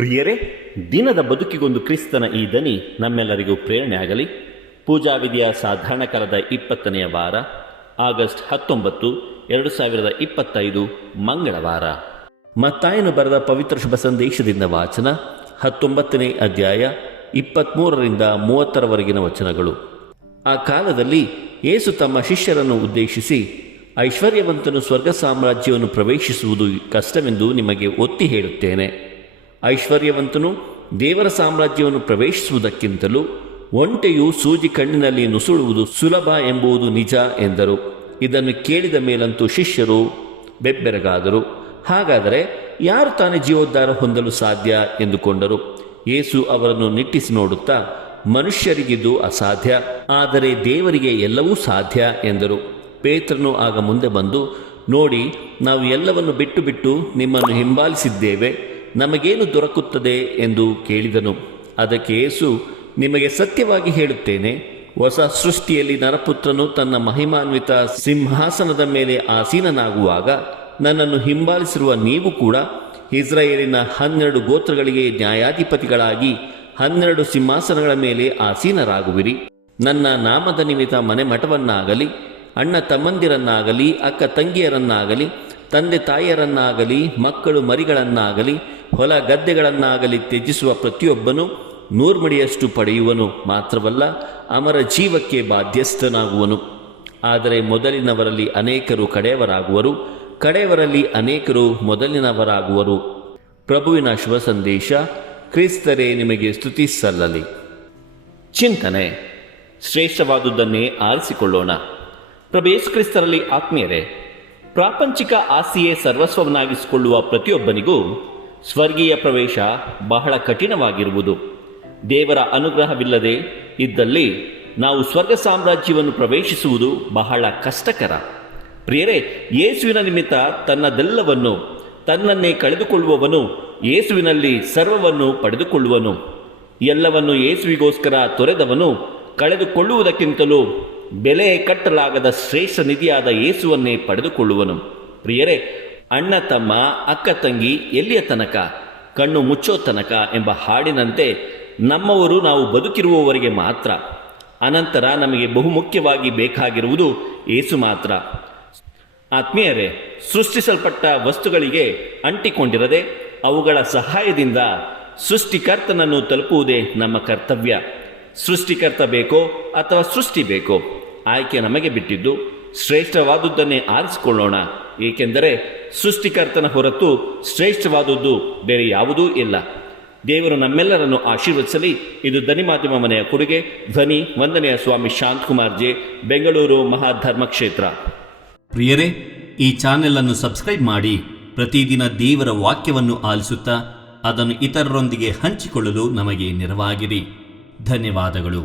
ಪ್ರಿಯರೇ, ದಿನದ ಬದುಕಿಗೊಂದು ಕ್ರಿಸ್ತನ ಈ ದನಿ ನಮ್ಮೆಲ್ಲರಿಗೂ ಪ್ರೇರಣೆ ಆಗಲಿ. ಪೂಜಾ ವಿಧಿಯ ಸಾಧಾರಣ ಕಾಲದ 20ನೇ ವಾರ, ಆಗಸ್ಟ್ 19, 2025 ಮಂಗಳವಾರ. ಮತ್ತಾಯನು ಬರೆದ ಪವಿತ್ರ ಶುಭ ಸಂದೇಶದಿಂದ ವಾಚನ, 19ನೇ ಅಧ್ಯಾಯ 23ರಿಂದ 30ರವರೆಗಿನ ವಚನಗಳು. ಆ ಕಾಲದಲ್ಲಿ ಯೇಸು ತಮ್ಮ ಶಿಷ್ಯರನ್ನು ಉದ್ದೇಶಿಸಿ, ಐಶ್ವರ್ಯವಂತನು ಸ್ವರ್ಗ ಸಾಮ್ರಾಜ್ಯವನ್ನು ಪ್ರವೇಶಿಸುವುದು ಕಷ್ಟವೆಂದು ನಿಮಗೆ ಒತ್ತಿ ಹೇಳುತ್ತೇನೆ. ಐಶ್ವರ್ಯವಂತನು ದೇವರ ಸಾಮ್ರಾಜ್ಯವನ್ನು ಪ್ರವೇಶಿಸುವುದಕ್ಕಿಂತಲೂ ಒಂಟೆಯು ಸೂಜಿ ಕಣ್ಣಿನಲ್ಲಿ ನುಸುಳುವುದು ಸುಲಭ ಎಂಬುದು ನಿಜ ಎಂದರು. ಇದನ್ನು ಕೇಳಿದ ಮೇಲಂತೂ ಶಿಷ್ಯರು ಬೆಬ್ಬೆರಗಾದರು. ಹಾಗಾದರೆ ಯಾರು ತಾನೇ ಜೀವೋದ್ಧಾರ ಹೊಂದಲು ಸಾಧ್ಯ ಎಂದುಕೊಂಡರು. ಯೇಸು ಅವರನ್ನು ನಿಟ್ಟಿಸಿ ನೋಡುತ್ತಾ, ಮನುಷ್ಯರಿಗಿದು ಅಸಾಧ್ಯ, ಆದರೆ ದೇವರಿಗೆ ಎಲ್ಲವೂ ಸಾಧ್ಯ ಎಂದರು. ಪೇತ್ರನು ಆಗ ಮುಂದೆ ಬಂದು, ನೋಡಿ, ನಾವು ಎಲ್ಲವನ್ನು ಬಿಟ್ಟು ನಿಮ್ಮನ್ನು ಹಿಂಬಾಲಿಸಿದ್ದೇವೆ, ನಮಗೇನು ದೊರಕುತ್ತದೆ ಎಂದು ಕೇಳಿದನು. ಅದಕ್ಕೆ ಯೇಸು, ನಿಮಗೆ ಸತ್ಯವಾಗಿ ಹೇಳುತ್ತೇನೆ, ಹೊಸ ಸೃಷ್ಟಿಯಲ್ಲಿ ನರಪುತ್ರನು ತನ್ನ ಮಹಿಮಾನ್ವಿತ ಸಿಂಹಾಸನದ ಮೇಲೆ ಆಸೀನನಾಗುವಾಗ ನನ್ನನ್ನು ಹಿಂಬಾಲಿಸಿರುವ ನೀವು ಕೂಡ ಇಸ್ರಾಯೇಲಿನ 12 ಗೋತ್ರಗಳಿಗೆ ನ್ಯಾಯಾಧಿಪತಿಗಳಾಗಿ 12 ಸಿಂಹಾಸನಗಳ ಮೇಲೆ ಆಸೀನರಾಗುವಿರಿ. ನನ್ನ ನಾಮದ ನಿಮಿತ್ತ ಮನೆ ಮಠವನ್ನಾಗಲಿ, ಅಣ್ಣ ತಮ್ಮಂದಿರನ್ನಾಗಲಿ, ಅಕ್ಕ ತಂಗಿಯರನ್ನಾಗಲಿ, ತಂದೆ ತಾಯಿಯರನ್ನಾಗಲಿ, ಮಕ್ಕಳು ಮರಿಗಳನ್ನಾಗಲಿ, ಹೊಲ ಗದ್ದೆಗಳನ್ನಾಗಲಿ ತ್ಯಜಿಸುವ ಪ್ರತಿಯೊಬ್ಬನು 100 ಮಡಿಯಷ್ಟು ಪಡೆಯುವನು, ಮಾತ್ರವಲ್ಲ ಅಮರ ಜೀವಕ್ಕೆ ಬಾಧ್ಯಸ್ಥನಾಗುವನು. ಆದರೆ ಮೊದಲಿನವರಲ್ಲಿ ಅನೇಕರು ಕಡೆಯವರಾಗುವರು, ಕಡೆಯವರಲ್ಲಿ ಅನೇಕರು ಮೊದಲಿನವರಾಗುವರು. ಪ್ರಭುವಿನ ಶುಭ ಸಂದೇಶ. ಕ್ರಿಸ್ತರೇ, ನಿಮಗೆ ಸ್ತುತಿ ಸಲ್ಲಲಿ. ಚಿಂತನೆ: ಶ್ರೇಷ್ಠವಾದುದನ್ನೇ ಆರಿಸಿಕೊಳ್ಳೋಣ. ಪ್ರಭು ಯೇಸು ಕ್ರಿಸ್ತರಲ್ಲಿ ಆತ್ಮೀಯರೇ, ಪ್ರಾಪಂಚಿಕ ಆಸೆಯೇ ಸರ್ವಸ್ವವನ್ನಾಗಿಸಿಕೊಳ್ಳುವ ಪ್ರತಿಯೊಬ್ಬನಿಗೂ ಸ್ವರ್ಗೀಯ ಪ್ರವೇಶ ಬಹಳ ಕಠಿಣವಾಗಿರುವುದು. ದೇವರ ಅನುಗ್ರಹವಿಲ್ಲದೆ ಇದ್ದಲ್ಲಿ ನಾವು ಸ್ವರ್ಗ ಸಾಮ್ರಾಜ್ಯವನ್ನು ಪ್ರವೇಶಿಸುವುದು ಬಹಳ ಕಷ್ಟಕರ. ಪ್ರಿಯರೇ, ಯೇಸುವಿನ ನಿಮಿತ್ತ ತನ್ನದೆಲ್ಲವನ್ನು, ತನ್ನನ್ನೇ ಕಳೆದುಕೊಳ್ಳುವವನು ಯೇಸುವಿನಲ್ಲಿ ಸರ್ವವನ್ನು ಪಡೆದುಕೊಳ್ಳುವನು. ಎಲ್ಲವನ್ನು ಯೇಸುವಿಗೋಸ್ಕರ ತೊರೆದವನು ಕಳೆದುಕೊಳ್ಳುವುದಕ್ಕಿಂತಲೂ ಬೆಲೆ ಕಟ್ಟಲಾಗದ ಶ್ರೇಷ್ಠ ನಿಧಿಯಾದ ಯೇಸುವನ್ನೇ ಪಡೆದುಕೊಳ್ಳುವನು. ಪ್ರಿಯರೇ, ಅಣ್ಣ ತಮ್ಮ, ಅಕ್ಕ ತಂಗಿ ಎಲ್ಲಿಯ ತನಕ? ಕಣ್ಣು ಮುಚ್ಚೋ ತನಕ ಎಂಬ ಹಾಡಿನಂತೆ ನಮ್ಮವರು ನಾವು ಬದುಕಿರುವವರೆಗೆ ಮಾತ್ರ. ಅನಂತರ ನಮಗೆ ಬಹುಮುಖ್ಯವಾಗಿ ಬೇಕಾಗಿರುವುದು ಯೇಸು ಮಾತ್ರ. ಆತ್ಮೀಯರೇ, ಸೃಷ್ಟಿಸಲ್ಪಟ್ಟ ವಸ್ತುಗಳಿಗೆ ಅಂಟಿಕೊಂಡಿರದೆ ಅವುಗಳ ಸಹಾಯದಿಂದ ಸೃಷ್ಟಿಕರ್ತನನ್ನು ತಲುಪುವುದೇ ನಮ್ಮ ಕರ್ತವ್ಯ. ಸೃಷ್ಟಿಕರ್ತ ಬೇಕೋ ಅಥವಾ ಸೃಷ್ಟಿ ಬೇಕೋ, ಆಯ್ಕೆ ನಮಗೆ ಬಿಟ್ಟಿದ್ದು. ಶ್ರೇಷ್ಠವಾದುದನ್ನೇ ಆರಿಸಿಕೊಳ್ಳೋಣ, ಏಕೆಂದರೆ ಸೃಷ್ಟಿಕರ್ತನ ಹೊರತು ಶ್ರೇಷ್ಠವಾದುದು ಬೇರೆ ಯಾವುದೂ ಇಲ್ಲ. ದೇವರು ನಮ್ಮೆಲ್ಲರನ್ನು ಆಶೀರ್ವದಿಸಲಿ. ಇದು ಧ್ವನಿ ಮಾಧ್ಯಮ ಮನೆಯ ಕೊಡುಗೆ. ಧ್ವನಿ ವಂದನೆಯ ಸ್ವಾಮಿ ಶಾಂತಕುಮಾರ್ ಜೆ, ಬೆಂಗಳೂರು ಮಹಾಧರ್ಮಕ್ಷೇತ್ರ. ಪ್ರಿಯರೇ, ಈ ಚಾನೆಲ್ ಅನ್ನು ಸಬ್ಸ್ಕ್ರೈಬ್ ಮಾಡಿ ಪ್ರತಿದಿನ ದೇವರ ವಾಕ್ಯವನ್ನು ಆಲಿಸುತ್ತಾ ಅದನ್ನು ಇತರರೊಂದಿಗೆ ಹಂಚಿಕೊಳ್ಳಲು ನಮಗೆ ನೆರವಾಗಿರಿ. ಧನ್ಯವಾದಗಳು.